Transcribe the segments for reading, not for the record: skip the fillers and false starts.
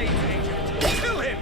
Space agent! Kill him!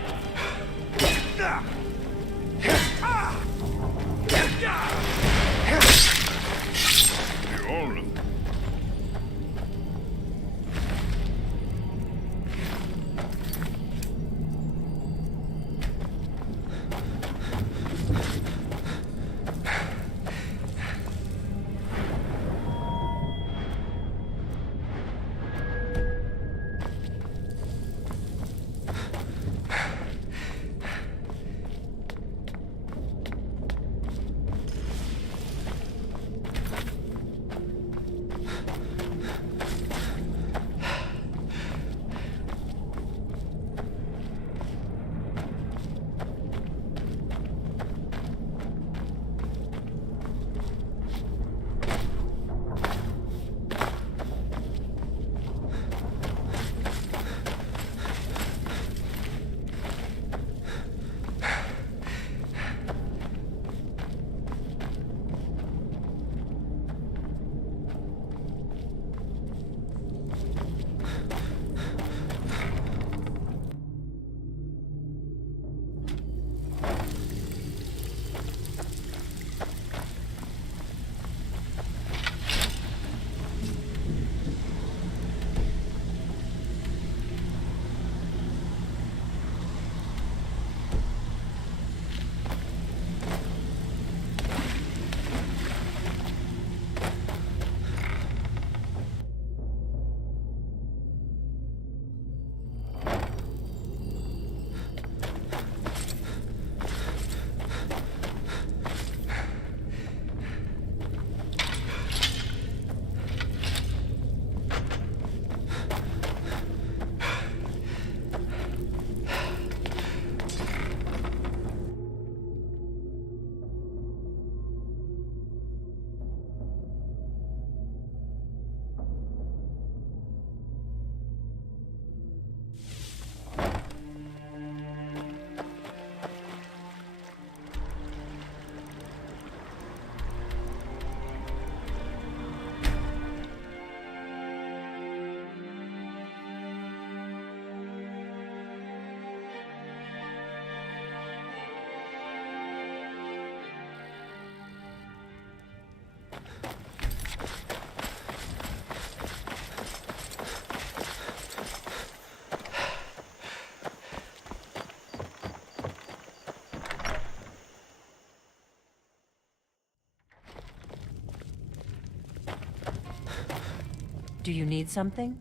Do you need something?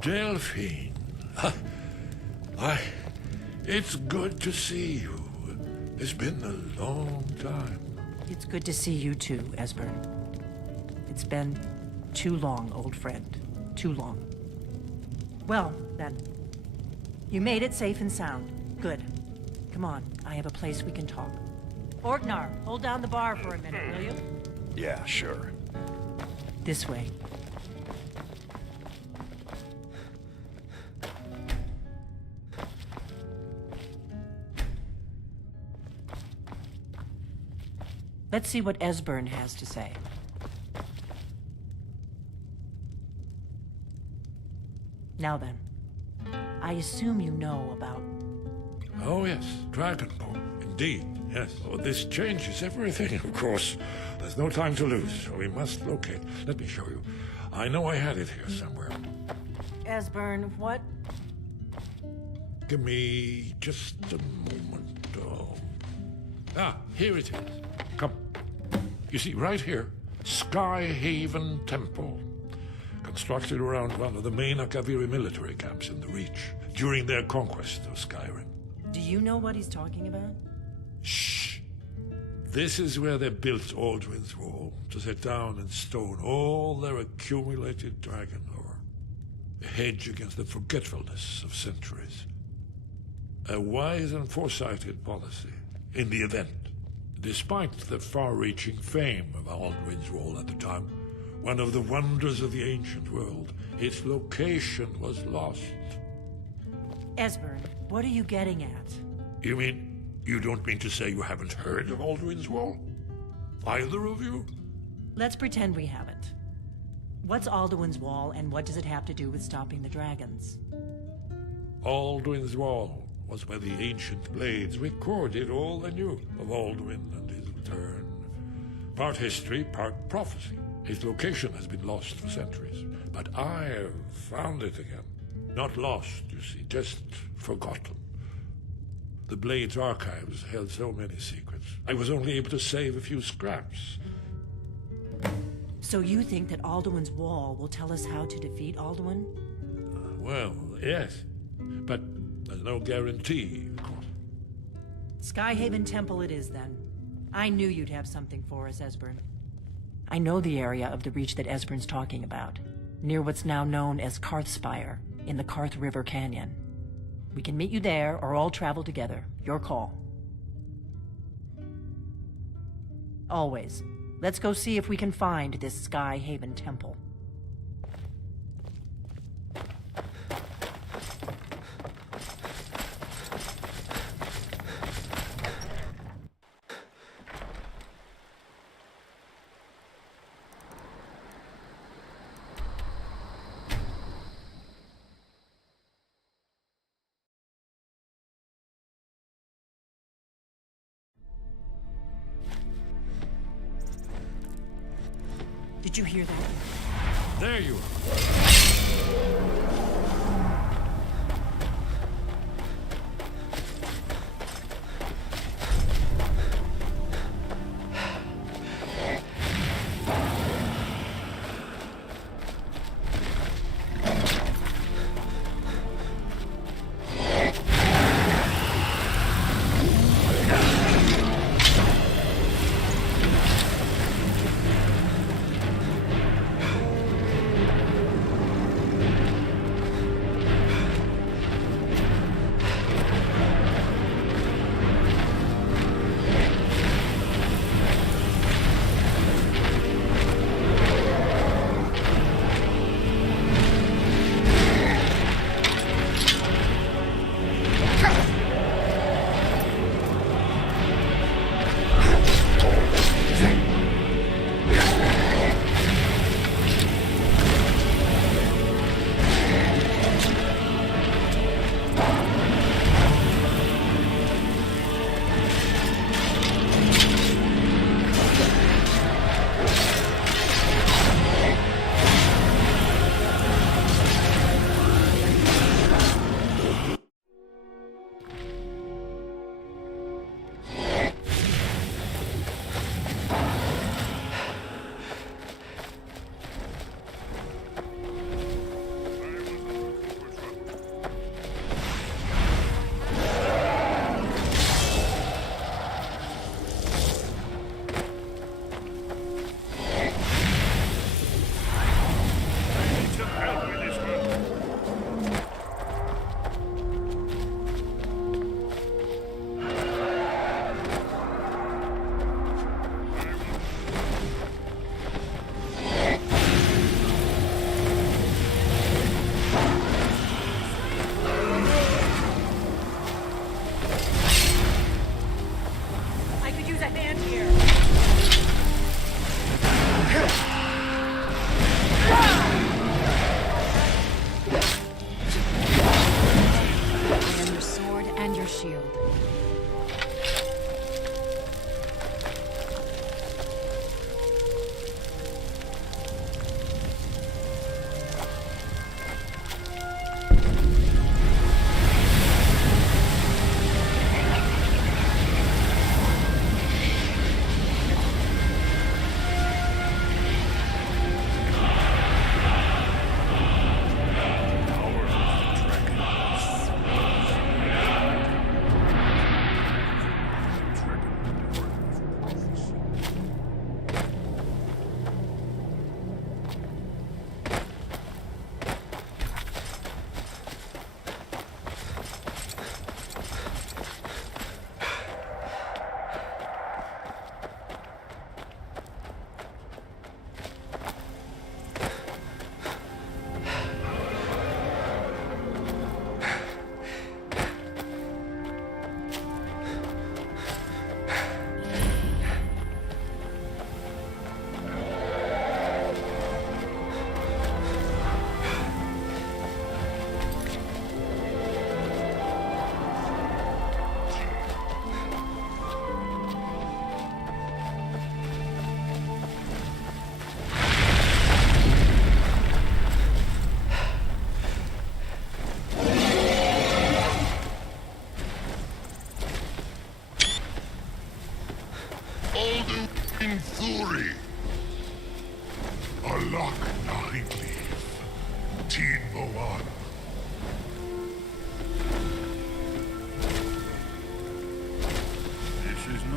Delphine. It's good to see you. It's been a long time. It's good to see you too, Esbern. It's been too long, old friend. Too long. Well, then. You made it safe and sound. Good. Come on, I have a place we can talk. Orgnar, hold down the bar for a minute, will you? Yeah, sure. This way. Let's see what Esbern has to say. Now then, I assume you know about... Oh, yes, Dragonborn. Indeed, yes. Oh, this changes everything, of course. There's no time to lose, so we must locate. Let me show you. I know I had it here somewhere. Esbern, what? Give me just a moment. Here it is. Come. You see, right here, Skyhaven Temple. Constructed around one of the main Akaviri military camps in the Reach during their conquest of Skyrim. Do you know what he's talking about? Shh. This is where they built Aldrin's Wall, to set down in stone all their accumulated dragon lore. A hedge against the forgetfulness of centuries. A wise and foresighted policy, in the event. Despite the far-reaching fame of Aldrin's Wall at the time, one of the wonders of the ancient world, its location was lost. Esbern, what are you getting at? You mean, you don't mean to say you haven't heard of Aldrin's Wall? Either of you? Let's pretend we haven't. What's Alduin's Wall, and what does it have to do with stopping the dragons? Alduin's Wall was where the ancient blades recorded all they knew of Alduin and his return. Part history, part prophecy. His location has been lost for centuries, but I've found it again. Not lost, you see, just forgotten. The Blades archives held so many secrets. I was only able to save a few scraps. So you think that Alduin's Wall will tell us how to defeat Alduin? Well, yes, but there's no guarantee, of course. Skyhaven Temple it is, then. I knew you'd have something for us, Esbern. I know the area of the Reach that Esbern's talking about, near what's now known as Karthspire, in the Karth River Canyon. We can meet you there, or all travel together. Your call. Always. Let's go see if we can find this Skyhaven Temple. Did you hear that? There you are.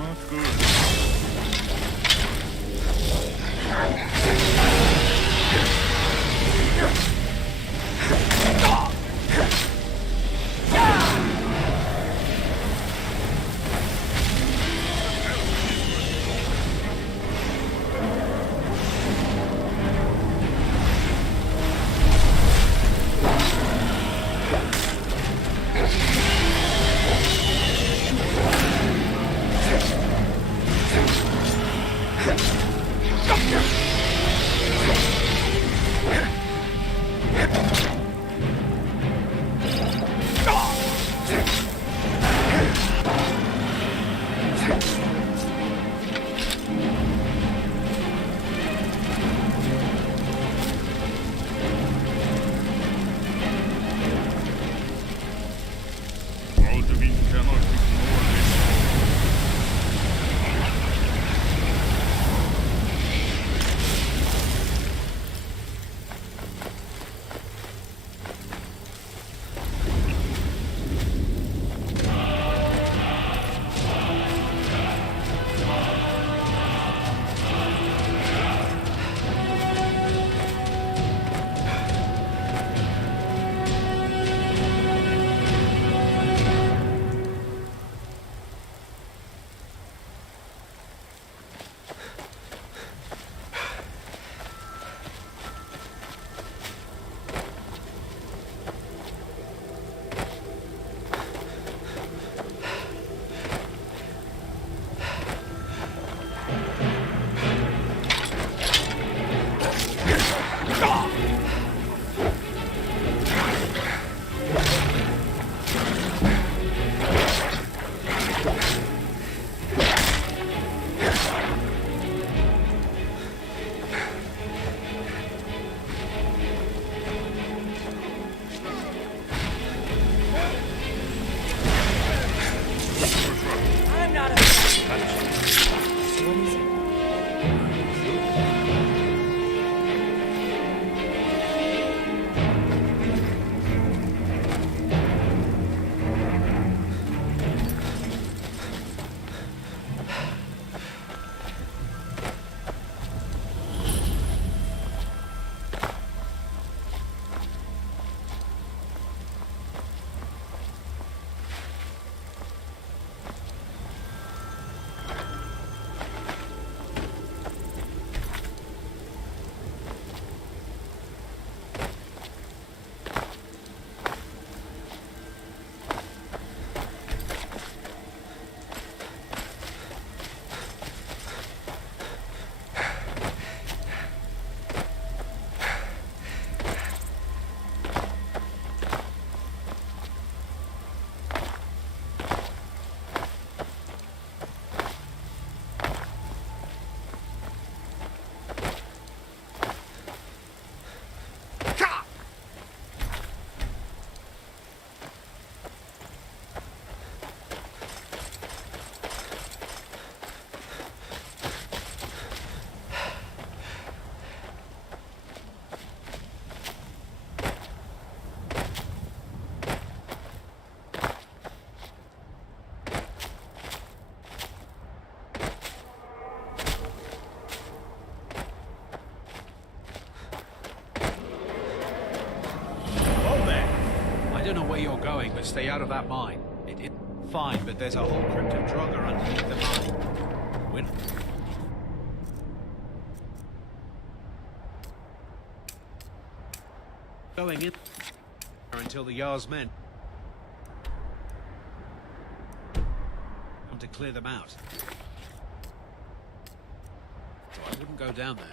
Not good. Alderman cannot ignore this. I'm not a... What is it? I don't know where you're going, but stay out of that mine. Fine, but there's a whole crypt of Draugr underneath the mine. Win. Going in until the Jarl's men come to clear them out. So I wouldn't go down there.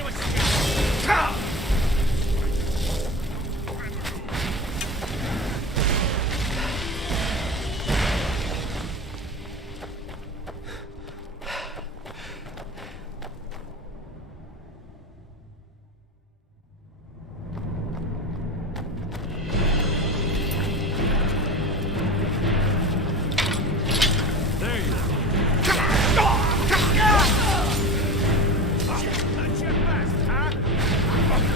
you a scout. There you are. Not your best, huh?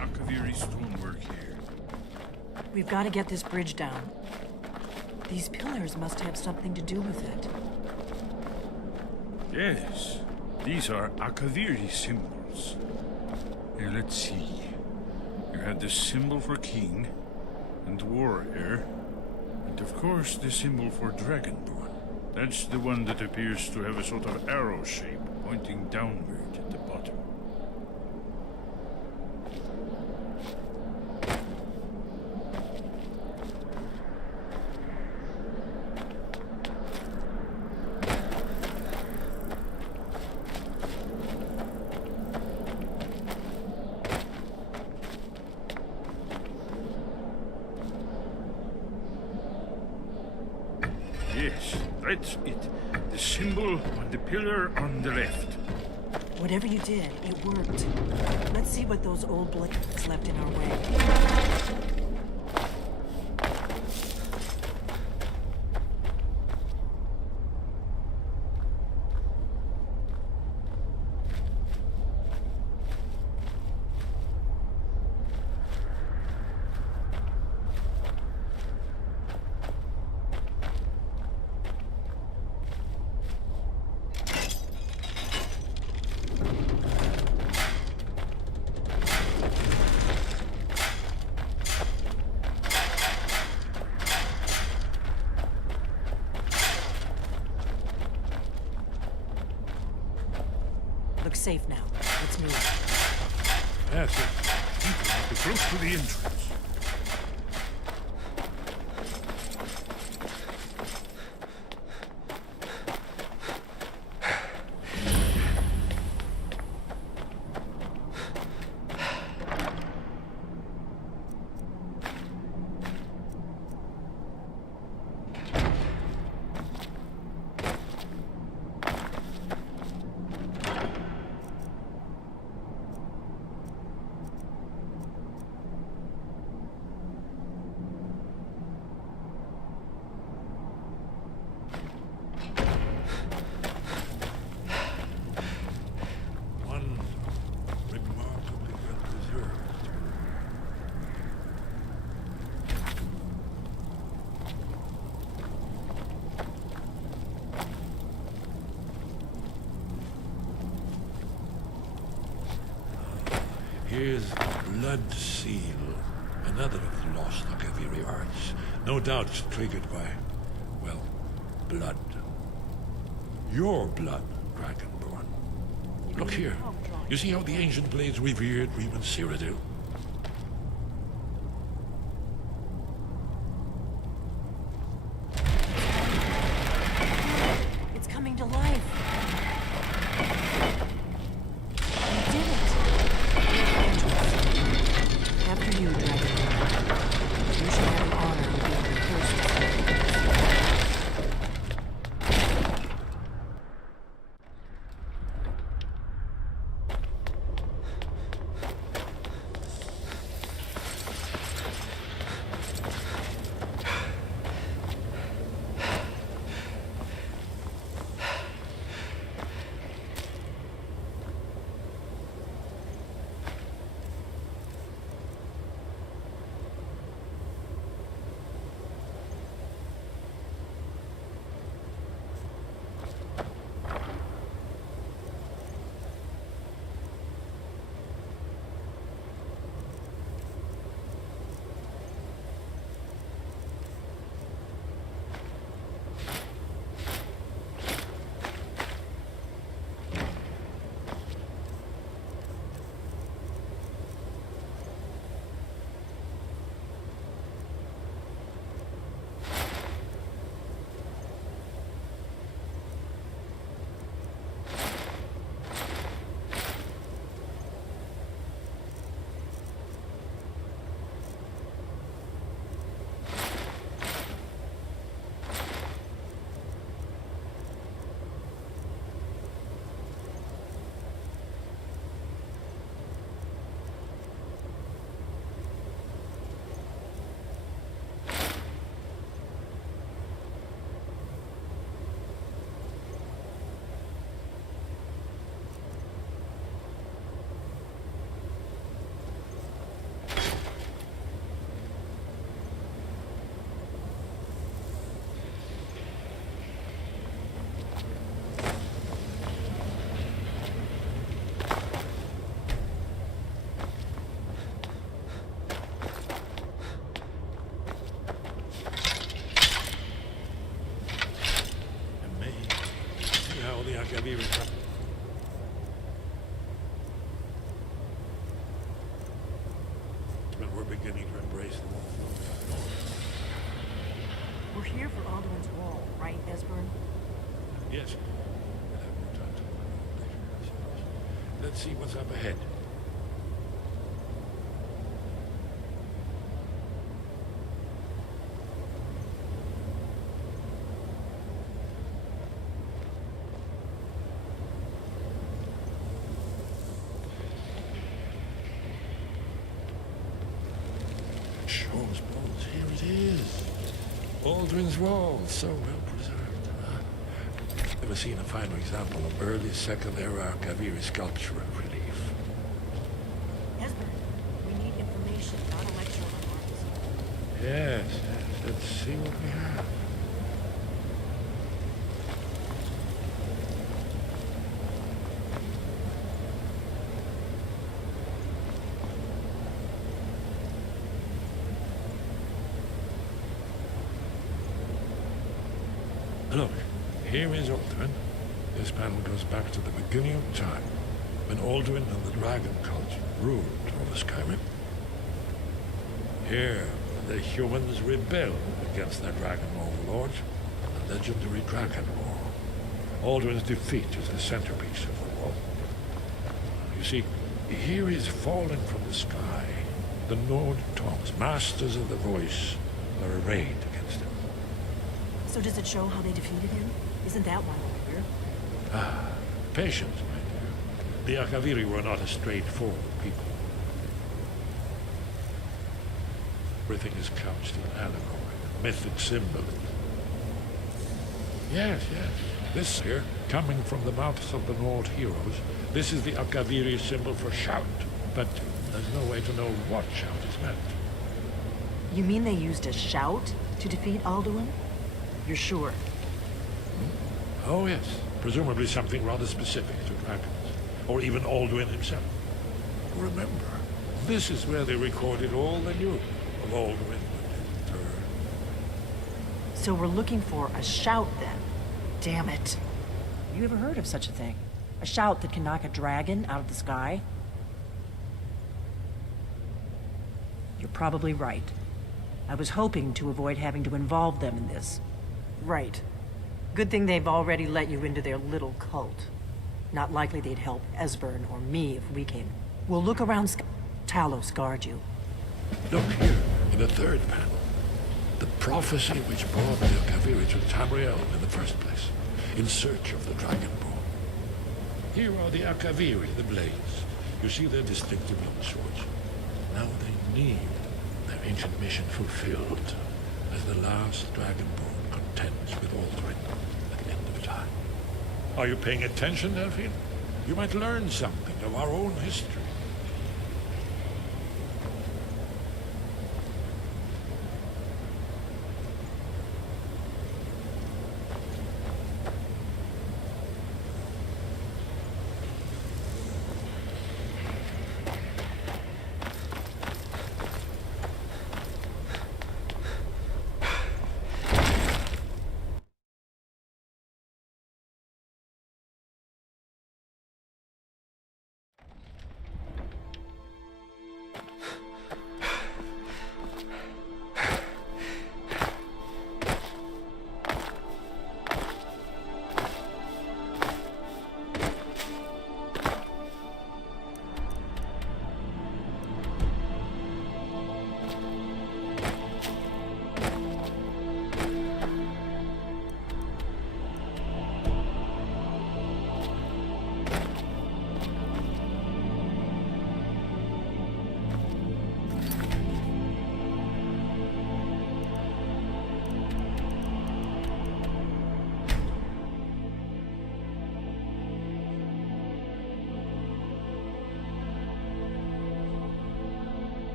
Akaviri stonework here. We've got to get this bridge down. These pillars must have something to do with it. Yes, these are Akaviri symbols. Here, let's see. You have the symbol for king and warrior, and of course the symbol for dragonborn. That's the one that appears to have a sort of arrow shape pointing downward at the bottom. Yes, that's it. The symbol on the pillar on the left. Whatever you did, it worked. Let's see what those old blades left in our way. Looks safe now. Let's move. Yes, We're close to the entrance. one remarkably well preserved. Here's Blood Seal, another of the lost Akaviri arts. No doubt triggered by, well, blood. Your blood, Dragonborn. Look here. You see how the ancient blades revered Reman Cyrodiil? It's coming to life. You did it. After you, Dragon. You should have the honor of being the first. we're beginning to embrace the war. We're here for Alduin's Wall, right, Esbern? Yes. We'll have more time to look later, I suppose. Let's see what's up ahead. Shaw's bones, here it is. Aldrin's Wall, so well preserved. Never seen a finer example of early Second Era Kaviri sculpture and relief. Esbern, we need information, not a lecture on art. Yes, let's see what we have. Look, here is Alduin. This panel goes back to the beginning of time, when Alduin and the Dragon Cult ruled over Skyrim. Here, the humans rebelled against their dragon overlords, the legendary Dragon War. Alduin's defeat is the centerpiece of the wall. You see, here is fallen from the sky. The Nord tongues, masters of the voice, are arrayed against him. So does it show how they defeated him? Isn't that why we're here? Patience, my dear. The Akaviri were not a straightforward people. Everything is couched in allegory, mythic symbolism. Yes. This here, coming from the mouths of the Nord heroes, this is the Akaviri symbol for shout. But there's no way to know what shout is meant. You mean they used a shout to defeat Alduin? You're sure? Oh, yes. Presumably something rather specific to dragons. Or even Alduin himself. Remember, this is where they recorded all they knew of Alduin and his turn. So we're looking for a shout then. Damn it. You ever heard of such a thing? A shout that can knock a dragon out of the sky? You're probably right. I was hoping to avoid having to involve them in this. Right. Good thing they've already let you into their little cult. Not likely they'd help Esbern or me if we came. We'll look around Talos guard you. Look here, in the third panel. The prophecy which brought the Akaviri to Tamriel in the first place, in search of the Dragonborn. Here are the Akaviri, the blades. You see their distinctive long swords. Now they need their ancient mission fulfilled, as the last Dragonborn contends with Alduin at the end of time. Are you paying attention, Delphine? You might learn something of our own history.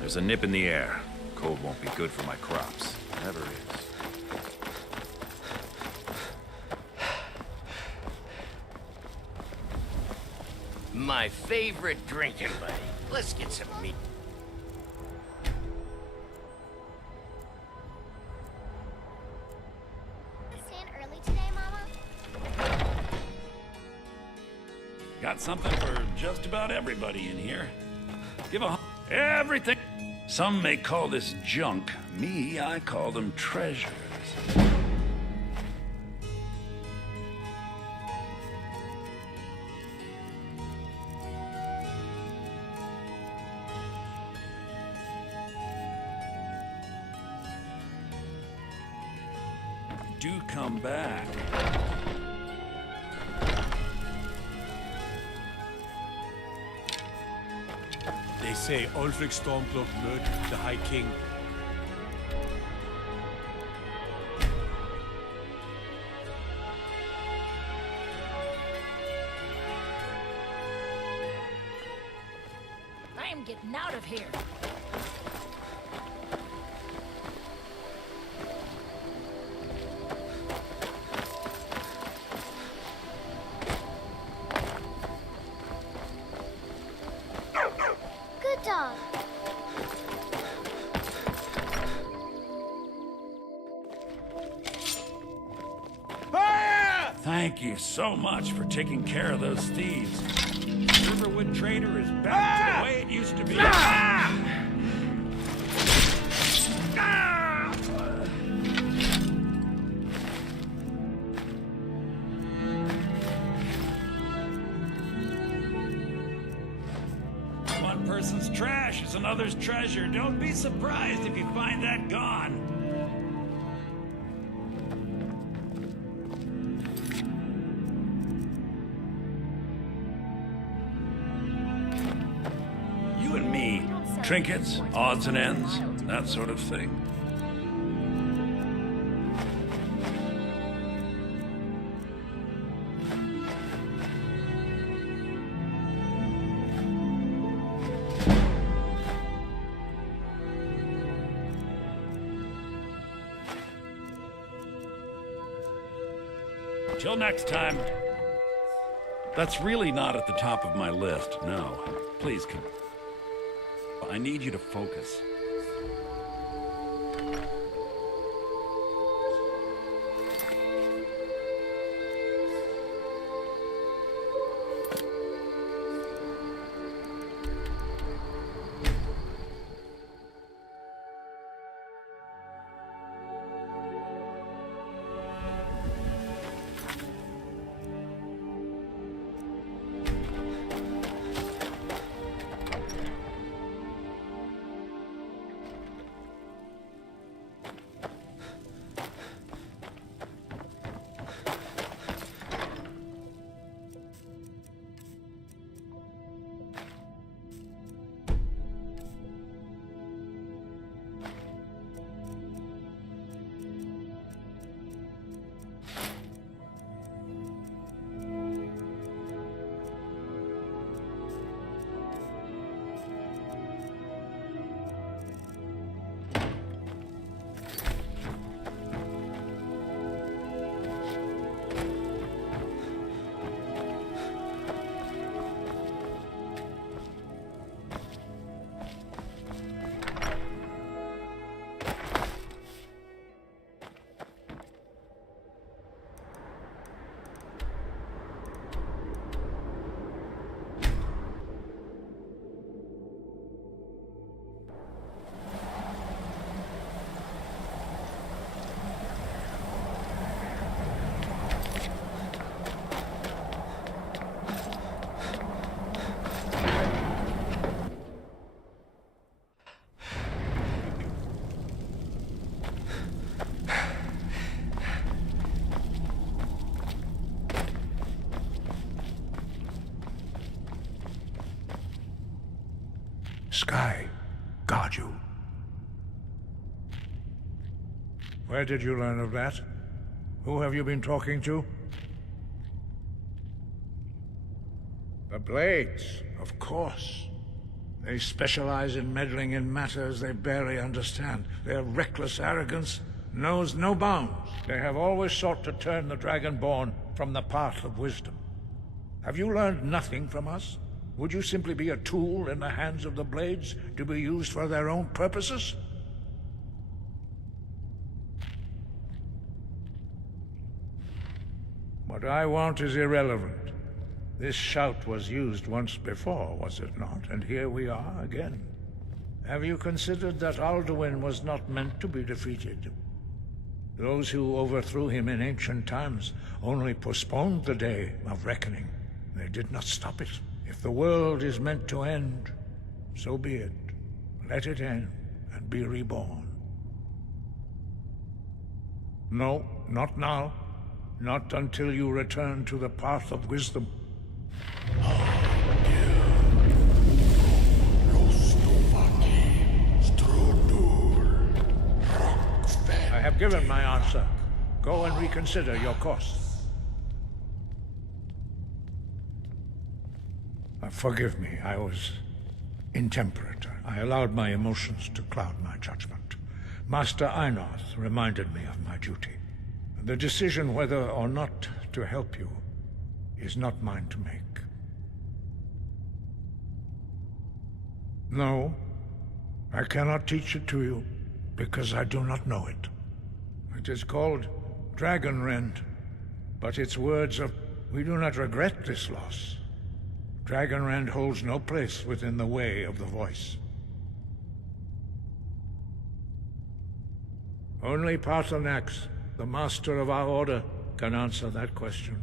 There's a nip in the air. Cold won't be good for my crops. Never is. My favorite drinking buddy. Let's get some meat. Stand early today, Mama? Got something for just about everybody in here. Give a... Everything. Some may call this junk. Me, I call them treasures. Do come back. They say Ulfric Stormcloak murdered the High King. I am getting out of here. Good dog. Thank you so much for taking care of those thieves. Riverwood Trader is back to the way it used to be. One person's trash is another's treasure. Don't be surprised if you find that gone. You and me, trinkets, odds and ends, that sort of thing. Till next time. That's really not at the top of my list, no. Please come. I need you to focus. Sky, guard you. Where did you learn of that? Who have you been talking to? The Blades, of course. They specialize in meddling in matters they barely understand. Their reckless arrogance knows no bounds. They have always sought to turn the Dragonborn from the path of wisdom. Have you learned nothing from us? Would you simply be a tool in the hands of the Blades to be used for their own purposes? What I want is irrelevant. This shout was used once before, was it not? And here we are again. Have you considered that Alduin was not meant to be defeated? Those who overthrew him in ancient times only postponed the day of reckoning. They did not stop it. If the world is meant to end, so be it. Let it end and be reborn. No, not now. Not until you return to the path of wisdom. I have given my answer. Go and reconsider your course. Forgive me, I was intemperate. I allowed my emotions to cloud my judgment. Master Einarth reminded me of my duty. The decision whether or not to help you is not mine to make. No, I cannot teach it to you because I do not know it. It is called Dragon Rend, but its words of, we do not regret this loss. Dragon Rend holds no place within the way of the voice. Only Paarthurnax, the master of our order, can answer that question.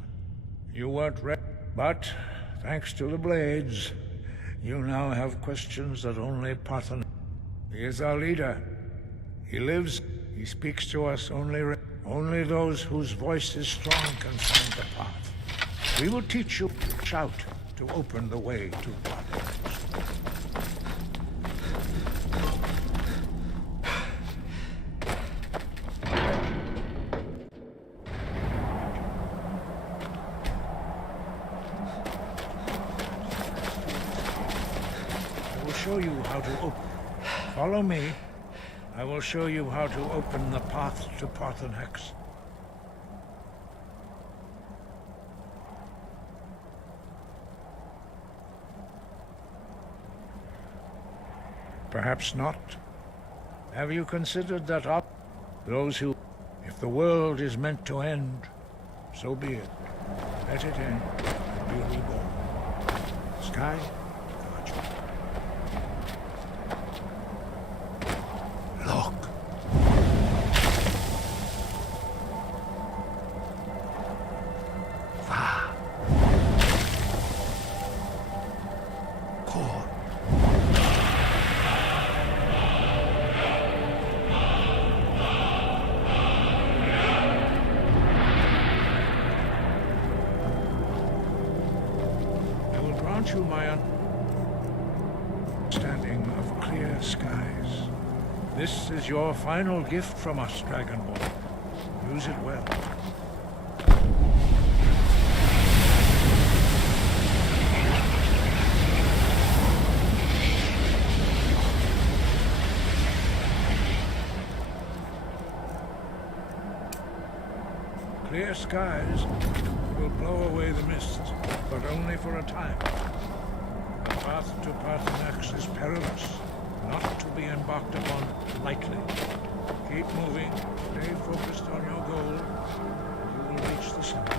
You weren't ready, but thanks to the blades, you now have questions that only Paarthurnax. He is our leader. He lives, he speaks to us only those whose voice is strong can find the path. We will teach you to shout to open the way to Paarthurnax. I will show you how to open. Follow me. I will show you how to open the path to Paarthurnax. Perhaps not. Have you considered that those who... If the world is meant to end, so be it. Let it end and be reborn. Sky, guard you. Look. Va. Kor. You my understanding of clear skies. This is your final gift from us, Dragonborn. Use it well. Clear skies will blow away the mist, but only for a time. The path to Paarthurnax is perilous, not to be embarked upon lightly. Keep moving, stay focused on your goal, and you will reach the summit.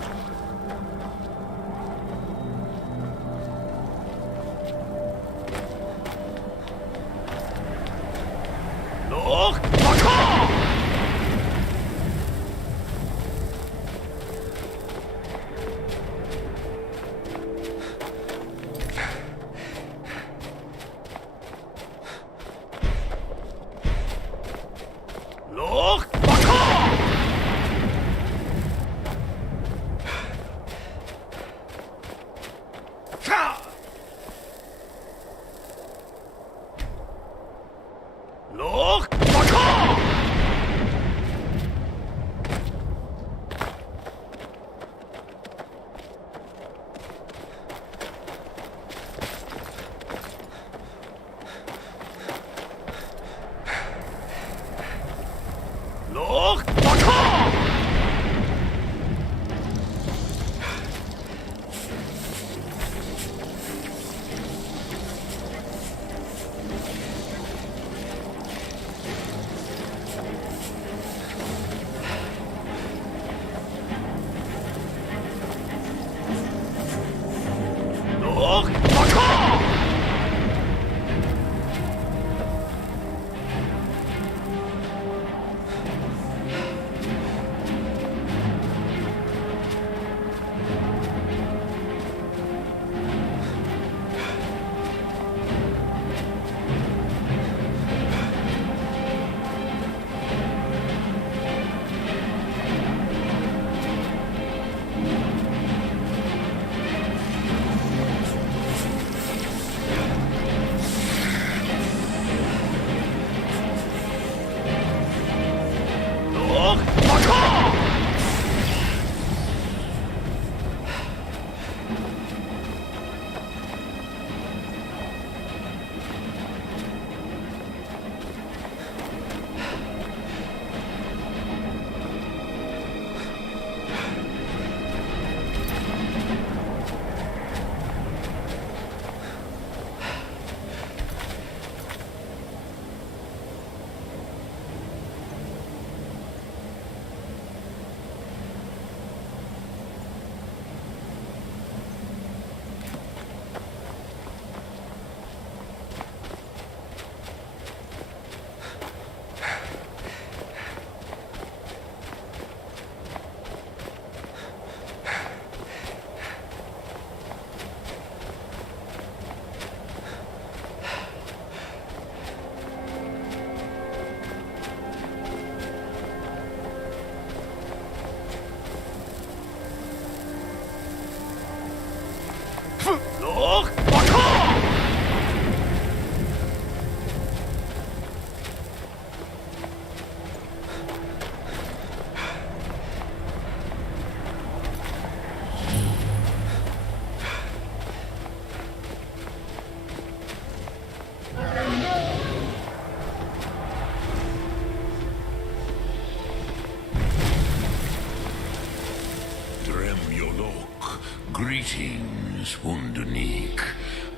Greetings, Wunderneek.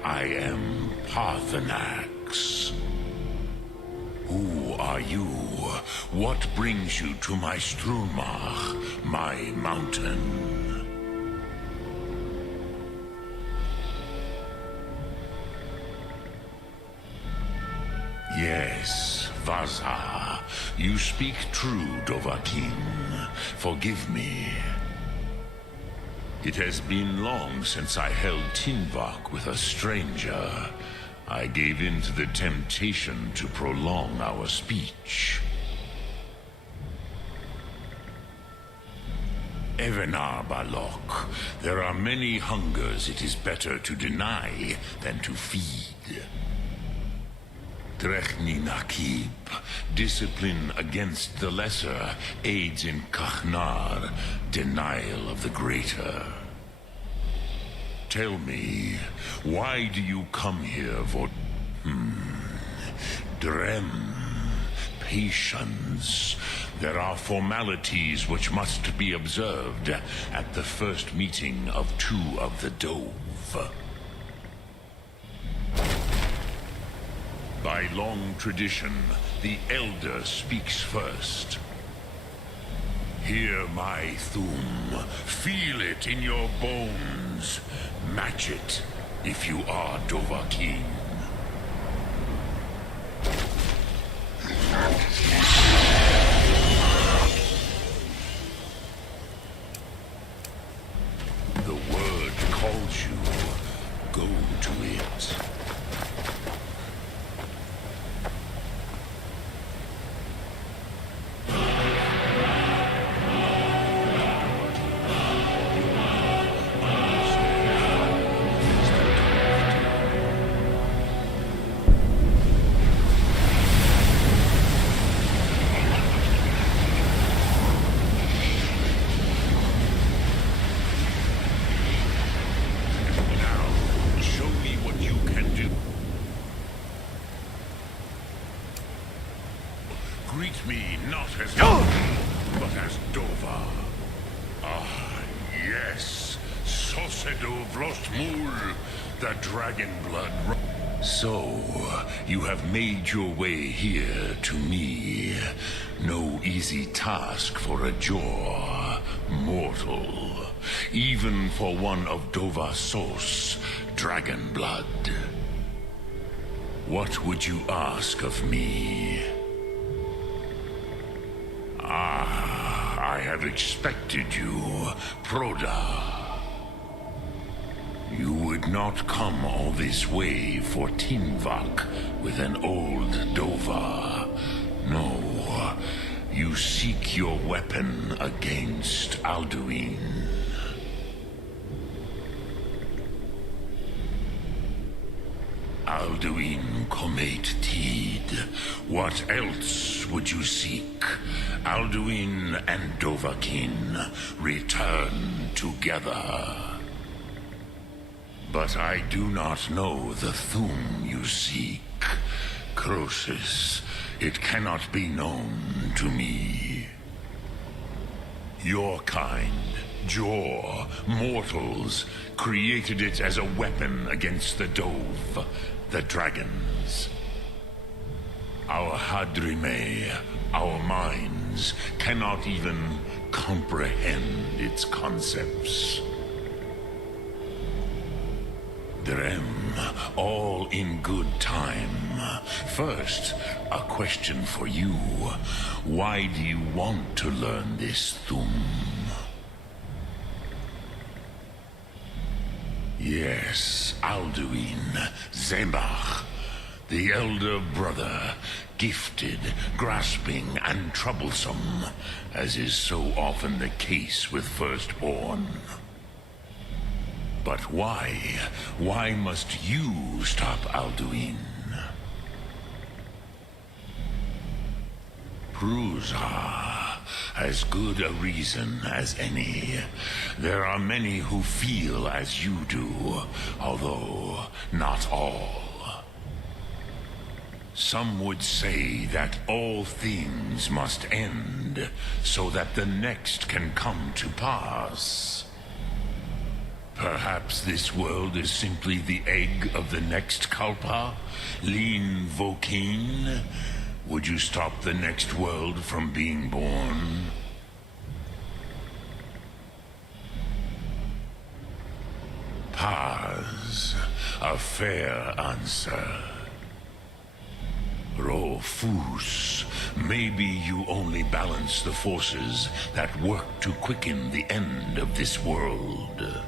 I am Parthenax. Who are you? What brings you to my Strunmach, my mountain? Yes, Vaza. You speak true, Dovahkiin. Forgive me. It has been long since I held Tinvak with a stranger. I gave in to the temptation to prolong our speech. Evenar Balok, there are many hungers it is better to deny than to feed. Drechni Nakib, discipline against the lesser aids in Kachnar, denial of the greater. Tell me, why do you come here for... Drem, patience. There are formalities which must be observed at the first meeting of two of the Dove. By long tradition, the Elder speaks first. Hear my Thum. Feel it in your bones. Match it if you are Dovahkiin. The word calls you. Go to it. Greet me not as but as Dova. Ah, yes. Sosedo Vlostmul, the dragon blood. So, you have made your way here to me. No easy task for a jaw, mortal. Even for one of Dova Sos, dragon blood. What would you ask of me? I have expected you, Proda. You would not come all this way for Tinvak with an old Dova. No, you seek your weapon against Alduin. Alduin Comate Teed. What else would you seek? Alduin and Dovahkiin return together. But I do not know the Thum you seek. Croesus, it cannot be known to me. Your kind, Jor, mortals, created it as a weapon against the Dove, the dragons. Our Hadrime, our minds, cannot even comprehend its concepts. Drem, all in good time. First, a question for you. Why do you want to learn this Thum? Yes, Alduin, Zebach, the elder brother, gifted, grasping, and troublesome, as is so often the case with firstborn. But why? Why must you stop Alduin? Prusa, as good a reason as any. There are many who feel as you do, although not all. Some would say that all things must end, so that the next can come to pass. Perhaps this world is simply the egg of the next Kalpa? Lean Vokeen? Would you stop the next world from being born? Paz, a fair answer. Rofus, maybe you only balance the forces that work to quicken the end of this world.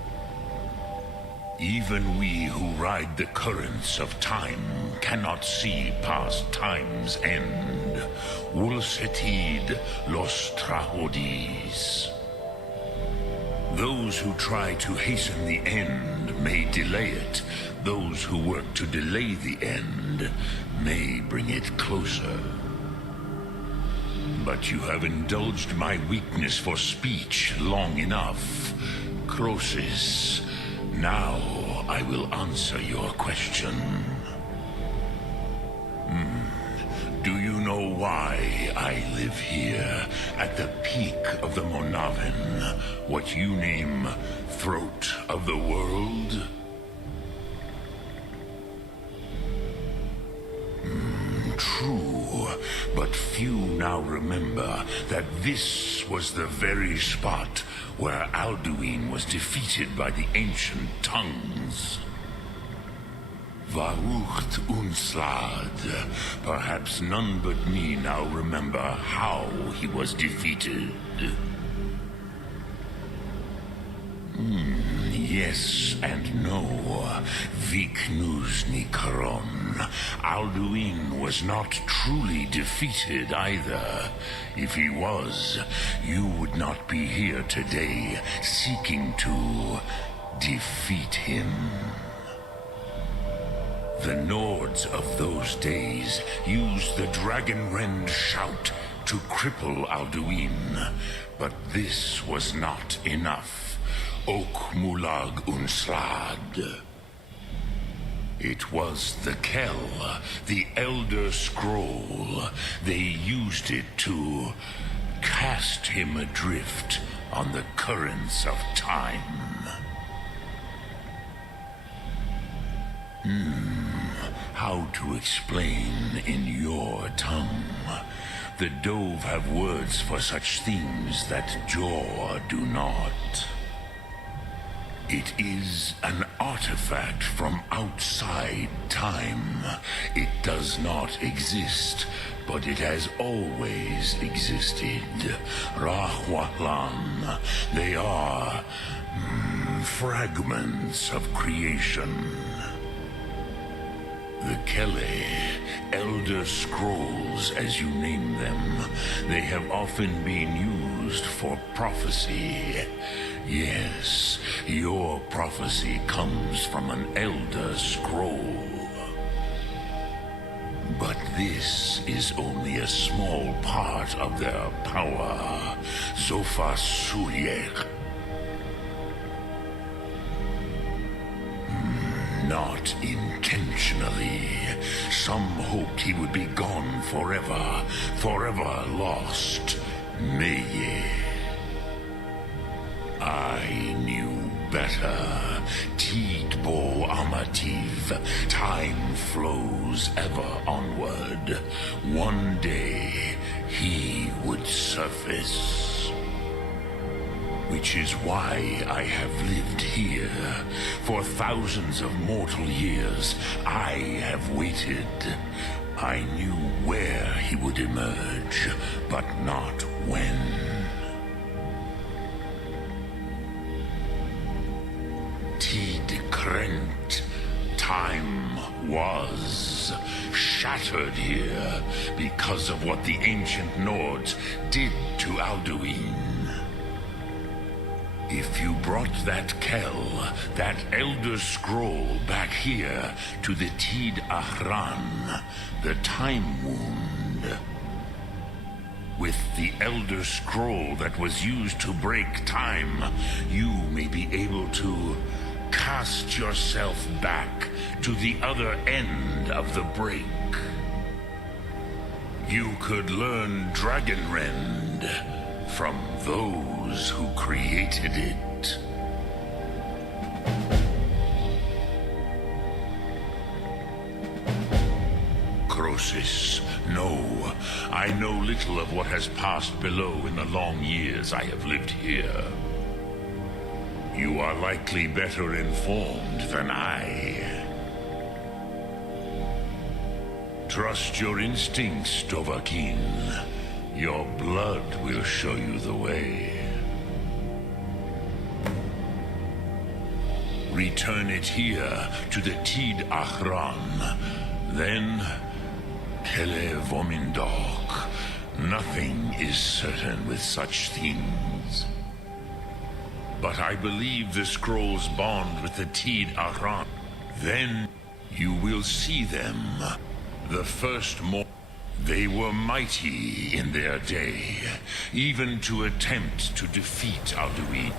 Even we who ride the currents of time cannot see past time's end. Wulsetid los trahodis. Those who try to hasten the end may delay it. Those who work to delay the end may bring it closer. But you have indulged my weakness for speech long enough. Croesus, now I will answer your question. Do you know why I live here, at the peak of the Monavin, what you name throat of the world? True, but few now remember that this was the very spot where Alduin was defeated by the ancient tongues. Varucht Unslad. Perhaps none but me now remember how he was defeated. Yes and no. Viknuzny Karon. Alduin was not truly defeated either. If he was, you would not be here today seeking to defeat him. The Nords of those days used the Dragonrend shout to cripple Alduin, but this was not enough. Ok Mulag Unslad. It was the Kell, the Elder Scroll. They used it to cast him adrift on the currents of time. How to explain in your tongue? The Dove have words for such things that Jor do not. It is an artifact from outside time. It does not exist, but it has always existed. Rahwahlan. They are fragments of creation. The Kele, Elder Scrolls, as you name them, they have often been used for prophecy. Yes, your prophecy comes from an Elder Scroll. But this is only a small part of their power. Zofa Suyek. Not intentionally. Some hoped he would be gone forever, forever lost. Meye. I knew better. Tidbo Amativ. Time flows ever onward. One day, he would surface. Which is why I have lived here. For thousands of mortal years, I have waited. I knew where he would emerge, but not when. Tid Krent. Time was shattered here because of what the ancient Nords did to Alduin. If you brought that Kell, that Elder Scroll back here to the Tid Ahran, the Time Wound, with the Elder Scroll that was used to break time, you may be able to cast yourself back to the other end of the break. You could learn Dragonrend from those who created it. Crosis. No, I know little of what has passed below in the long years I have lived here. You are likely better informed than I. Trust your instincts, Dovahkiin. Your blood will show you the way. Return it here to the Tid Achran. Then, Tele Vomindok. Nothing is certain with such things. But I believe the scrolls bond with the Tid Achran. Then you will see them. The first They were mighty in their day, even to attempt to defeat Alduin.